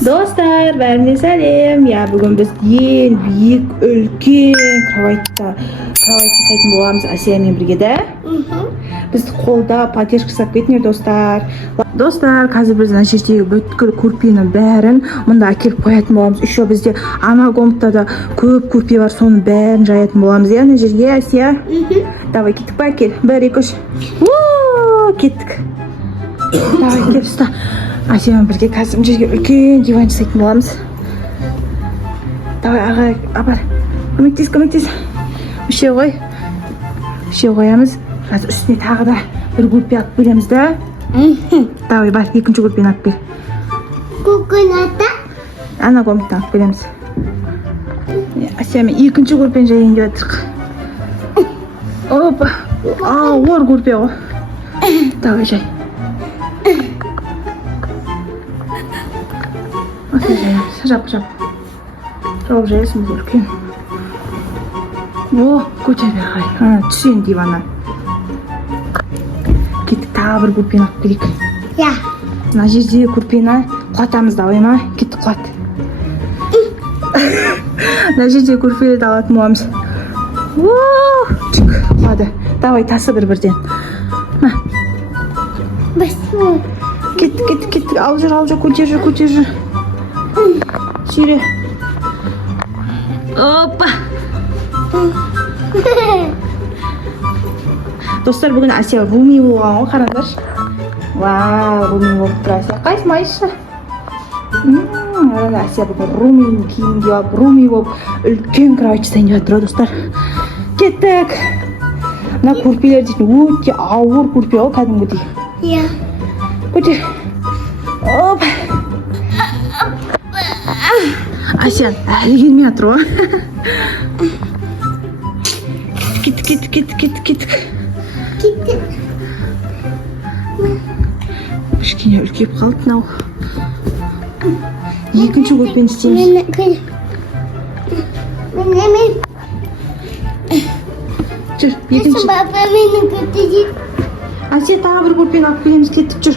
Dostlar, bәріңізге сәлем. Я бүгін біз ең биік, үлкен кровать жасайтын боламыз Асиямен бірге де. Біз қолда поддержка жасап кетіңдер, достар. Достар, қазір біз мына жердегі бүткіл көрпенің бәрін мында әкеліп қоятын боламыз. Еще бізде ана комнатада көп көрпе бар, соның бәрін жаятын боламыз. Мына жерге, Асия. Давай, кеттік па, кел. 1, 2, 3. Кеттік. Давай, кел, ұста. Асиямен бірге қазір мына жерге үлкен диван жасайтын боламыз. Давай, аға, апар. Көмектес. Үше ғой. Үше қоямыз. Қазір үстіне тағы да бір көрпе алып береміз да. Давай, бар, екінші көрпені алып бер. Көкөнатта? Ана комнатаны алып береміз. Асиямен екінші көрпені жайын деп жатырық. Опа. Ауыр көрпе ғой. Давай, жай. Осылай жайымыз. Жап. Жауып жайысың бұл үлкен. О, көтер бер қай. Түсен диваннан. Кеттік, тағы бір көрпені алып берейік. Я. Мына жерде көрпені құлатамыз, давай ма? Кеттік, құлат. Мына жерде көрпелерді алатын боламыз. Чүк, құлады. Давай, тасы бірден. Басу. Кеттік. Ал жүр, көтер жүр. Сүйре. Опа. Достар, бүгін Асия руми болған ғой, қараңдаршы. Вау, руми болып тұр Асия. Қайсы майшы? Асия бүгін руми киім киіп алып, руми болып үлкен кровать жасайын деп жатыр, достар. Кеттік. Мына көрпелер дейтін өте ауыр көрпе ғой, кәдімгідей. Я. Көтер. Оп. Асия, әлі келмей жатыр ғой. Кеттік. Кішкене үлкейіп қалды мынау. Екінші көрпені істейміз. Мен. Жүр, екінші. Баба мені көтеді. Асия, тағы бір көрпені алып келеміз, кеттік, жүр.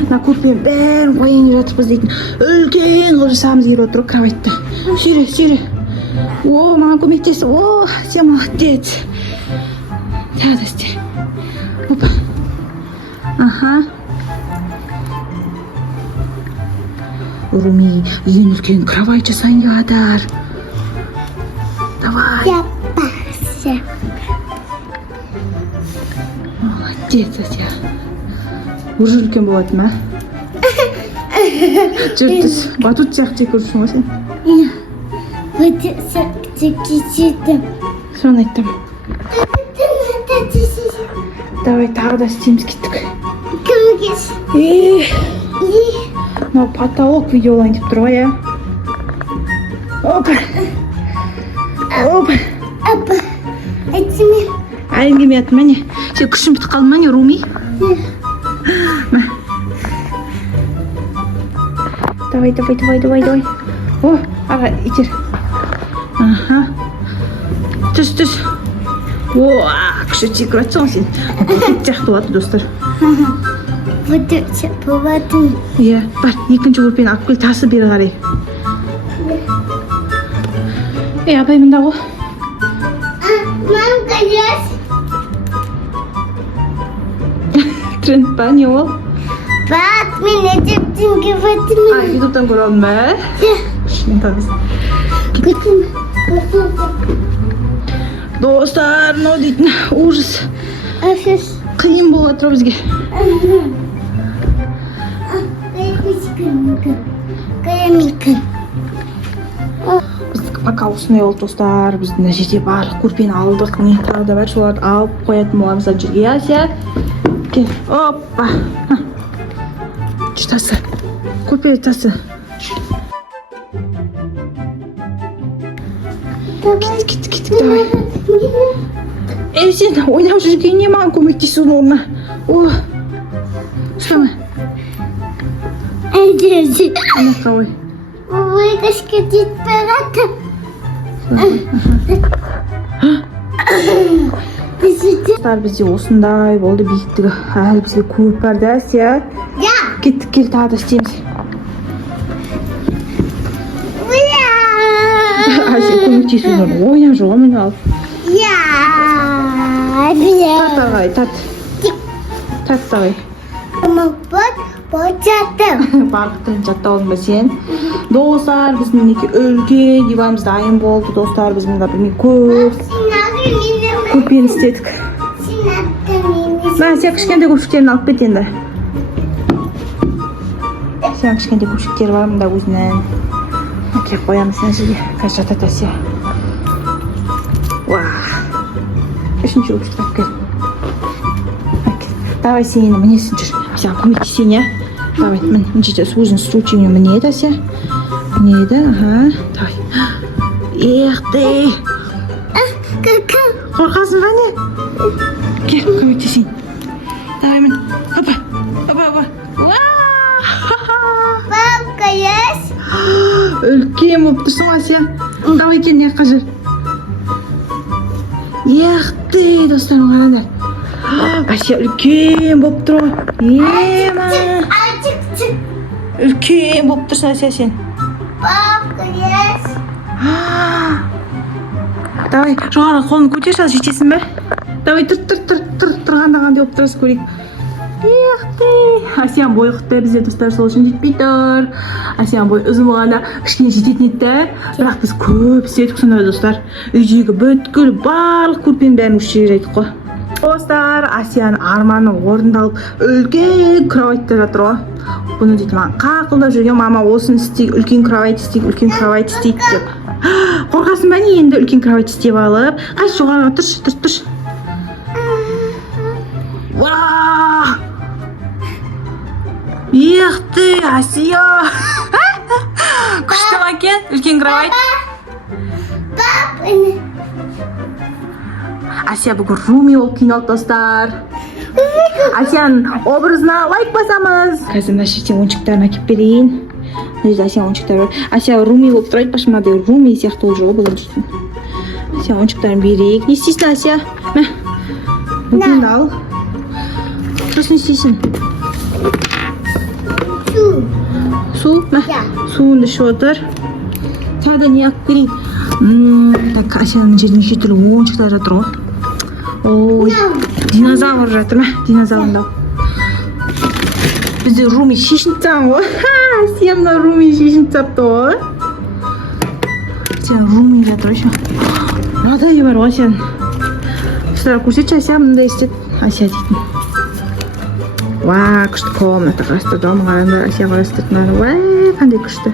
Мына көрпенің бәрін қояйын деп жатырмыз дейтін. Үлкен қылып жасағымыз келіп отыр кроватьты. Сүйре. О, маған көмектес. О, Асия молодец. Тағы да істе. Опа. Аха. Руми, ең үлкен кровать жасайын деп жатыр. Давай. Yapası. Молодец, Асия. Уже үлкен болады ма? Жүртіс. Батут сияқты көршің ғой сен. Батут сияқты кешедім. Соны айттым. Давай, тағы да істейміз, кеттік. Көмегес. Мынау потолок видеолайын деп тұр ғой, я. Опа. Апа. Айтсыме. Әлің келмей жатыр, мәне. Сен күшін бітіп қалды ма, не, руми? Давай. О, аға, итер. Аха. Түс. О, күші тек өтсің сен. Көкет сияқты болады, достар. Бұдыршы болады. Иә, бар, екінші көрпені алып кел, тасы бері қарай. Апай мұнда ғой. Мам, қайрас. Тренд па, не ол? Бат, мен әдептен кеватымен. Ютубтан көріп алдың ба? Күшінен табыз. Достар, мынау дейтін ужас. Қиын болып жатыр бізге. Біз пока осындай болды, достар. Біз мына жерде барлық көрпені алдық. Не тағы да бар, соларды алып қоятын боламыз мына жерге. Асия, кел. Опа. Жүр, тасы. Көрпені тасы. Кеттік, давай. Сен ойнап жүргеніне маған көмектесудің орнына. О, ұстама. Әдесі. Анаққа ой. Ой, кашка жетпей жатыр. Достар, бізде осындай болды, биіктігі. Әлі бізге көп бар да, Асия. Я. Кеттік, кел, тағы да істейміз. көмектесуге ойнап жүр ғой міне алып. Я. Тат ағай, тат. Тат ағай. Бочатым. Барқытын жаттауың ба сен? Достар, біздің мінеки үлкен диванымыз дайын болды. Достар, біз мұнда білмей көпен істедік. Сен кішкентай көпшіктерін алып кет енді. Сен кішкентай көпшіктер бар мұнда өзінен. Әкеп қоямыз сен жерге. Қазір жатады Асия. Үшінші көпшікті алып кел. Давай сен енді мінесін жүр. Асия көмектесейін, я? Давай, мін жерде өзің случаймен мінеді Асия. Мінеді, ага. Давай. Эх ты! Қорқасың ба не? Кел, көмектесейін. Давай мін. Опа, опа, опа. Бабка есть? Үлкен болып тұрсың Асия. Давай кел, не қажыр. Эх ты, достарым қараңдар. Асия үлкен болып тұр ғой. Ема. Үлкен болып тұрсың Асия сен. Бабка есть? Давай, жоғарғы қолын көтерші, ал жетесің бе? Давай, тұрғанда қандай болып тұрасыз көрейік. Эх ты! Асияның бойы қыттай бізде достар сол үшін жетпей тұр. Асияның бойы ұзын болғанда кішкене жететін еді. Бірақ біз көп істедік сонда достар. Үйдегі бүткіл барлық көрпенің бәрін осы жерге жайдық қой. Достар, Асияның арманы орындалып үлкен кроватьта жатыр ғой. Бұны дейді маған қақылдап жүрген мама осын істейік, үлкен кровать істейік, үлкен кровать істейік деп. Қорқасың ба не енді үлкен кровать істеп алып? Қайсы жоғарыға тұршы. Эх ты, Асия! Күшті ма екен? Үлкен кровать. Асия бүгін руми болып қиналды достар. Асияның образына лайк басамыз. Қазір мына жерде ойыншықтарын әкеп берейін. Мына жерде Асияның ойыншықтары бар. Асия руми болып тұр, айтпашы мынадай руми сияқты болып жүр ғой бұл ойыншықтың. Асия ойыншықтарын берейік. Не істейсің Асия? Мә, бүгін ал. Сосын не істейсің? Су? Мә, суыңды ішіп отыр. Тағы не алып берейін? Так, Асияның жерде неше түрлі ойыншықтар жатыр ғой. Ой, динозавр жатыр ма? Динозаврында. Бізде руми шешініп тастаған ғой. Асия мына руми шешініп тастапты ғой. Сен руми жатыр еще. Мынадай бар ғой сен. Сіздер көрсетші Асия мындай істеп. Асия дейтін. Күшті комната қарастырдым. Қараңдар Асия қарастырдыңдар. Қандай күшті.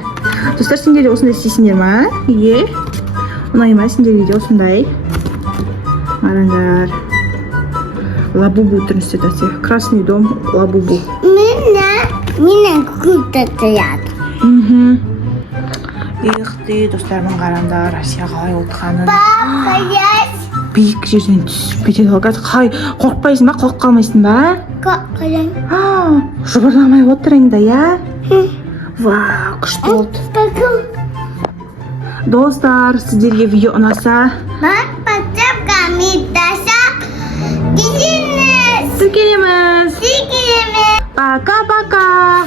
Достар, сендер де осындай істейсіңдер ма? Е? Ұнай ма сендерге де осындай? Қараңдар. Лабубу түрін істеді Асия. Красный дом лабубу. Менен күлтәтті яды. Эх ты, достарымын қараңдар. Асия қалай отырғанын. Бабка есть? Биік жерден түсіп кетеді ғой. Қай, қорқпайсың ба? Қорқып қалмайсың ба? Қорқпайсың. Жыбырламай отырыңда, я? Күшті болды. Достар, сіздерге видео ұнаса, тіркелеміз. Пока-пока.